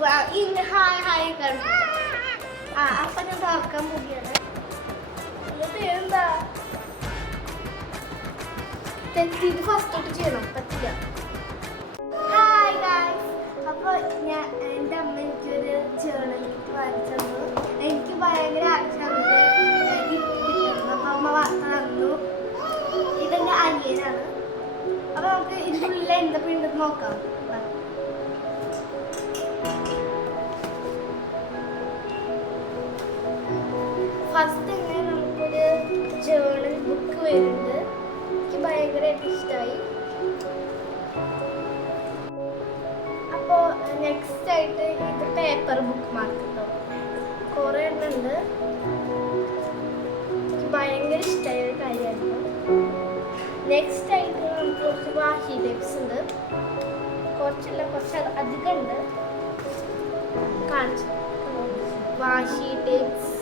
Hi hi കണ്ടു. അപ്പൊ ഞാൻ തുറക്കാൻ പോവുകയാണ്. എന്താ തെറ്റിട്ട് ഫസ്റ്റ് തൊട്ട് ചെയ്യണം, പറ്റില്ല. ഹായ് ഗായ്സ്, അപ്പോൾ ഞാൻ എൻ്റെ അമ്മ എനിക്കൊരു ജേർണൽ കിറ്റ് വാങ്ങിച്ചു തന്നു. എനിക്ക് ഭയങ്കര ആവശ്യമാണ് ഗിഫ്റ്റ് കിട്ടുന്നത്. അപ്പോൾ അമ്മ തന്നു. ഇതെൻ്റെ അനിയനാണ്. അപ്പോൾ നമുക്ക് ഇതിൻ്റെ ഉള്ളിൽ എന്തൊക്കെ ഉണ്ടെന്ന് നോക്കാം. ഫസ്റ്റ് തന്നെ നമുക്കൊരു ജേർണൽ ബുക്ക് വരുന്നുണ്ട്. എനിക്ക് ഭയങ്കരമായിട്ട് ഇഷ്ടമായി. അപ്പോൾ നെക്സ്റ്റ് ആയിട്ട് ഇത് പേപ്പർ ബുക്ക് മാർക്ക് കേട്ടോ, കുറേ എണ്ണം ഉണ്ട്. എനിക്ക് ഭയങ്കര ഇഷ്ടമായ ഒരു കാര്യമായിരുന്നു. നെക്സ്റ്റ് ആയിട്ട് നമുക്ക് കുറച്ച് വാഷി ടേപ്സ് ഉണ്ട്. കുറച്ച് അധികം ഉണ്ട്. കാണിച്ചു വാഷി ടേപ്സ്.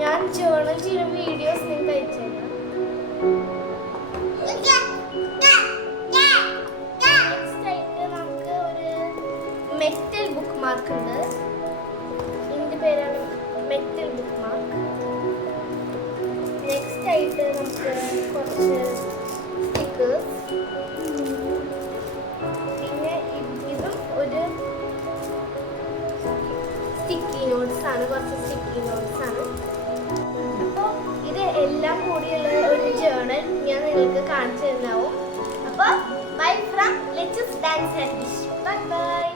ഞാൻ ജേർണൽ ചെയ്യുന്ന വീഡിയോസ് നിങ്ങൾക്ക് അയച്ചു തരാം. നെക്സ്റ്റ് ആയിട്ട് നമുക്ക് ഒരു മെറ്റൽ ബുക്ക് മാർക്ക് ഉണ്ട്. ഇതിൻ്റെ പേരാണ് മെറ്റൽ ബുക്ക് മാർക്ക്. നെക്സ്റ്റ് ആയിട്ട് നമുക്ക് കുറച്ച് സ്റ്റിക്കേഴ്സ്. പിന്നെ ഇതും ഒരു സ്റ്റിക്കി നോട്ട്സ് ആണ്, കുറച്ച് സ്റ്റിക്കി നോട്ട്സ് ആണ്. അപ്പോൾ ഇത് എല്ലാം കൂടിയുള്ള ഒരു ജേർണൽ ഞാൻ നിങ്ങൾക്ക് കാണിച്ചു തരുന്നാവും. അപ്പോൾ bye from let's dance and wish. Bye bye.